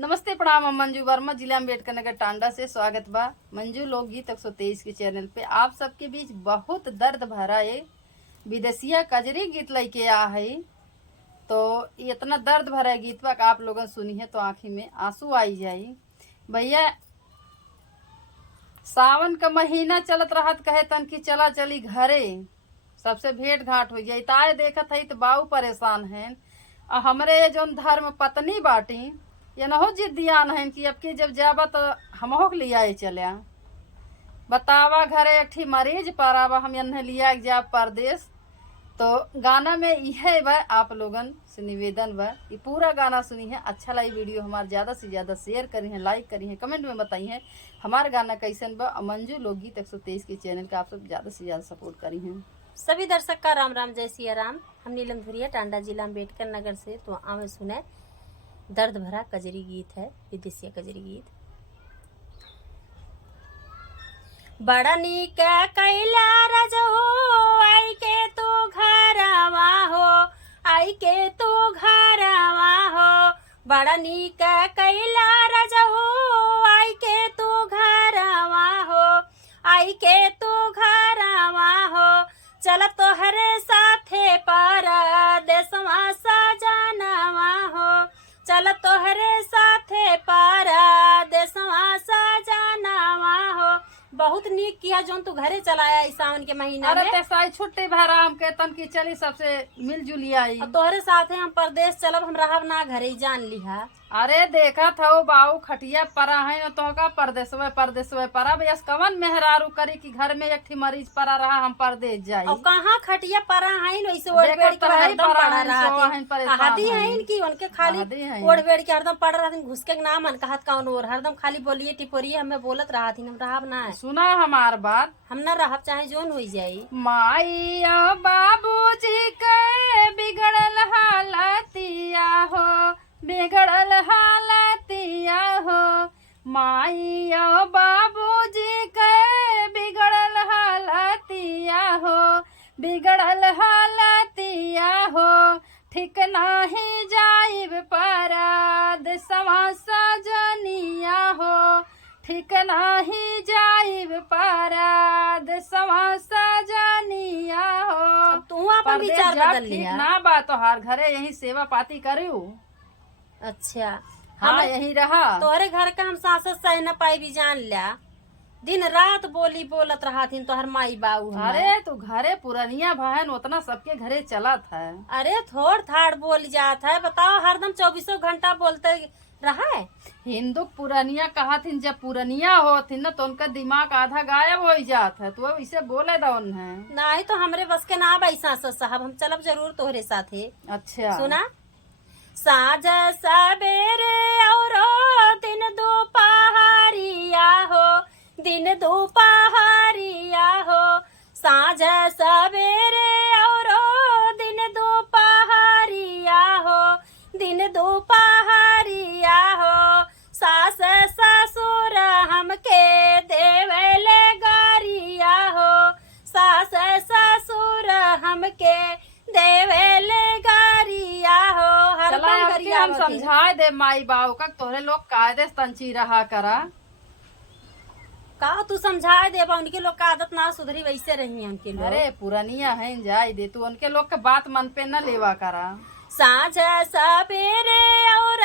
नमस्ते प्रणाम। हम मंजू वर्मा, जिला अम्बेडकर नगर टांडा से स्वागत बा मंजू लोकगीत 123 के चैनल पे। आप सबके बीच बहुत दर्द भरा ये विदेशिया कजरी गीत लेके आ है। तो ये इतना दर्द भरा गीत बा आप लोगन सुनी है तो आँखी में आंसू आई जाई। भैया सावन का महीना चलत रहत, कहे तन की चला चली घरे, सबसे भेंट घाट हो जाई। ताए देखत है तो बाऊ परेशान है। हमरे जोन धर्म पत्नी बाटी ये नहो जिद्दियान है कि अब की जब जाबा तो हमहो के लिया चलिया। बतावा घरे एक ठी मरीज पर आवा हम यन्हे लिया जा परदेश। तो गाना में यह बा आप लोगन से निवेदन बा कि पूरा गाना सुनी है। अच्छा लगी वीडियो हमारे ज़्यादा से ज़्यादा शेयर करी है, लाइक करी है, कमेंट में बताई है हमारे गाना कैसन बा। मंजू लोकगीत 123 के चैनल का आप सब ज़्यादा से ज़्यादा सपोर्ट करी हैं। सभी दर्शक का राम राम, जय सिया राम। हम नीलम धुरिया टांडा जिला अम्बेडकर नगर से। तो आवे सुने दर्द भरा कजरी गीत है, विदेशिया कजरी गीत। बड़ा नीक कैला रजो आई के तू घरवा हो, आई के तू घरवा हो। बड़ा नीक कैला रजो आई के तू घरवा हो, आई के तू घरवा हो। चल तोहरे साथे परदेसवा सजनवा हो, चल तोहरे साथे परदेसवा सजनवा हो। बहुत नीक किया जोन तू घरे चलाया इस सावन के महीना अरे में। ते साई छुट्टी भरा हम के तन की चली सबसे मिलजुली आई। अब तोहरे साथे हम परदेश चलब, हम रहब ना घरे ही, जान लिहा। अरे देखा था वो बाऊ खटिया परा है तो का परदेश परा बस कवन मेहरारू करी कि घर में एक मरीज परा रहा हम परदेश जाई। अब कहाँ खटिया परा है वैसे ओढ़ बेड़ के हरदम पड़ा रहा। हादी है इनकी उनके खाली ओढ़ बेड़ के हरदम पड़ा रहा। घुस के ना मन कहत कौन और हरदम खाली बोलिए टिपोरिए हमें बोलत रहा थी। हम रहब ना है, सुना हमार बात, हम ना रहब चाहे जोन हो जाई। माइया बाबूजी के बिगड़ल हालतिया हो, बिगड़ल हालतिया हो। माइया बाबूजी के बिगड़ल हालतिया हो, बिगड़ल हालतिया हो। ठीक नाही जाइब परदेसवा सजनिया हो, ठीक नाही जाइब परदेसवा सजनिया हो। तू अपन विचार बदल लिया ना बा तो हर घरे यही सेवा पाती करू। अच्छा हाँ यही रहा। तोहरे घर का हम सांसद सह न पाई भी, जान लिया। दिन रात बोली बोलत रहा थी तोहर माई बाऊ। अरे तू घरे पुरानिया बहन उतना सबके घरे चला था। अरे थोड़ थाड़ बोल जात है, बताओ हरदम 24 घंटा बोलते रहा है। हिंदू पुरानिया कहा थी जब पुरानिया होती न तो उनका दिमाग आधा गायब हो जाता है। तो वो इसे बोले दो है नहीं तो हमरे बस के ना भाई सांसद साहब, हम चलब जरूर तोहरे साथे। अच्छा सुना, साँझ सवेरे और दिन दोपहरिया हो, दिन दोपहरिया हो। साँझ सवेरे और दिन दोपहरिया हो, दिन दोपहरिया हो। सास ससुर हमके देवेले गरिया हो, सास ससुर हमके देवेले गरिया हो। हम समझाए दे माई बाबू का तोहरे लोग कायदे तंची रहा करा। का तू समझा देबा, उनके लोग का आदत ना सुधरी वैसे रही है उनके लोग। अरे पुरानिया है जाए दे तू उनके लोग के बात मन पे न लेवा करा। साँझ सवेरे और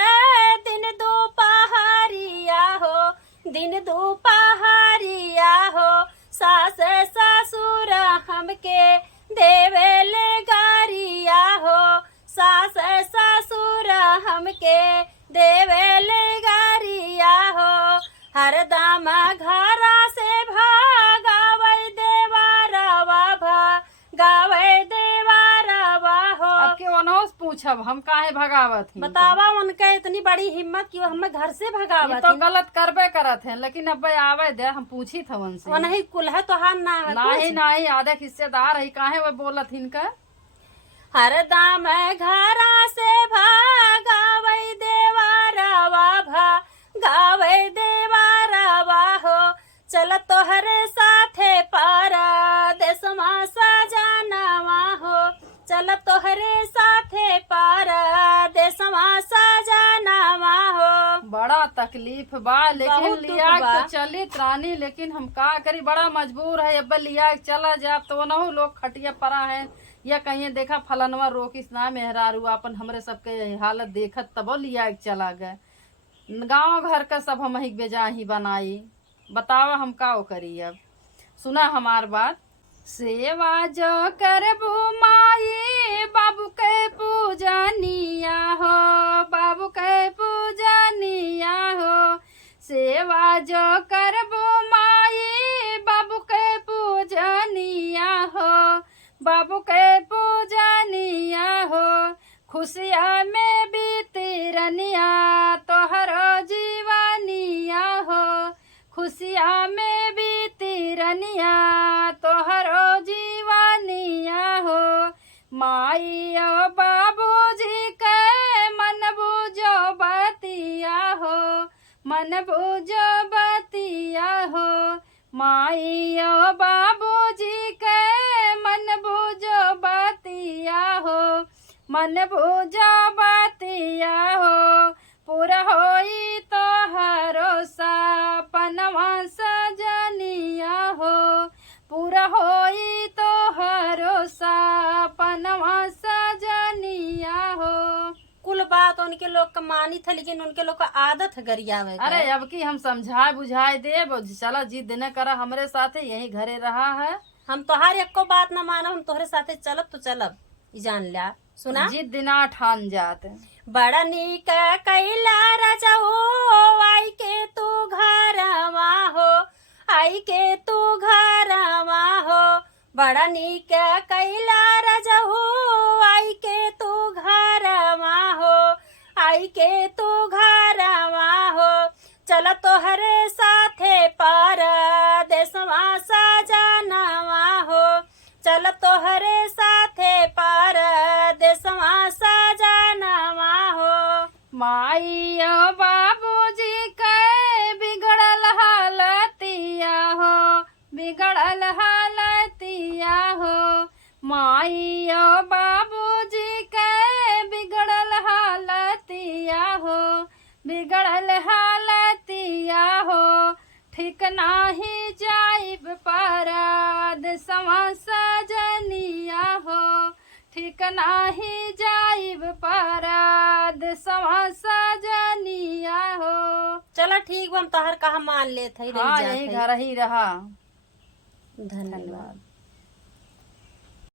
दिन दोपहरिया हो, दिन दोपहरिया हो। सास ससुर हमके देवेले गरिया हो, सास ससुर हमके देवेले गरिया हो। हरदम घरा से भागावे देवारवा, भागावे देवारवा हो। अब के वनोस पूछब हम काहे भगावत ही। बतावा उनका इतनी बड़ी हिम्मत कि वो हमें घर से भगावत। तो गलत करबे करत है, लेकिन अब आवे दे हम पूछी था उनसे। वो नहीं कुल है तो हार ना है नहीं नहीं आधे हिस्सेदार है, काहे वो बोलत इनका। हरदम घरा से भागावे देवारवा, भागावे देवारवा हो। चल तोहरे साथे परदेसवा सजनवा हो, चल तोहरे साथे परदेसवा सजनवा हो। बड़ा बड़ा तकलीफ बा, लेकिन बहुत दुख लिया बा। तो चली त्रानी, लेकिन हम का करी, बड़ा मजबूर है। अब लिया के चला जा तो नहु लोग खटिया पड़ा है, या कहीं देखा फलनवा रोकिस ना मेहरारू अपन हमरे सबके यही हालत देखत तब लिया के चला गए। गांव घर का सब हम ही बेजा ही बनाई, बतावा हम का करी। अब सुना हमार बात। सेवा जो करबू माई बाबू के पूजनिया हो, बाबू के पूजनिया हो। सेवा जो करबू माई बाबू के पूजनिया हो, बाबू के पूजनिया हो। खुशिया में बीती रनिया तोहरो जीवनिया हो, खुशिया में बीती रनिया तोहरो जीवनिया हो। माई ओ बाबूजी के मन बुझो बतिया हो, मन बुझो बतिया हो। माई ओ बाबूजी के मन बुझो बतिया हो, मन बुझो बतिया हो। पूरा होई तोहरो सपनवा सजनिया हो, पूरा होई तोहरो सपनवा सजनिया हो। कुल बात उनके लोग का मानी था, लेकिन उनके लोग का आदत है गरियावे का। अरे अब की हम समझाए बुझाए देब, चला जिद न करा हमरे साथे, यही घरे रहा है। हम तोहार एको बात न मानब, हम तोहरे साथे चलब तो चलब, ई जान लिया। सुना, जिद दिना ठान जाते। बड़ा नीक कैला राजाओ आई के तू घरवा हो, आई के तू घरवा हो। बड़ा नीक कैला राजाओ आई के तू घरवा हो, आई के तू घरवा हो। चल तोहरे साथे परदेसवा सजनवा हो, चल तोहरे साथे परदेसवा सजनवा हो। माई ओ बाबूजी के बिगड़ल हालतिया हो, बिगड़ल हालतिया हो। माई ओ बाबूजी के बिगड़ल हालतिया हो, बिगड़ल हालतिया हो। ठीक नाही जाइब परदेसवा सजनिया हो, ठीक नाही जाइब परदेसवा सजनिया हो। चलो ठीक बा, हम तोहर कहा मान लेत हई, हाँ, यही घर ही रहा। धन्यवाद।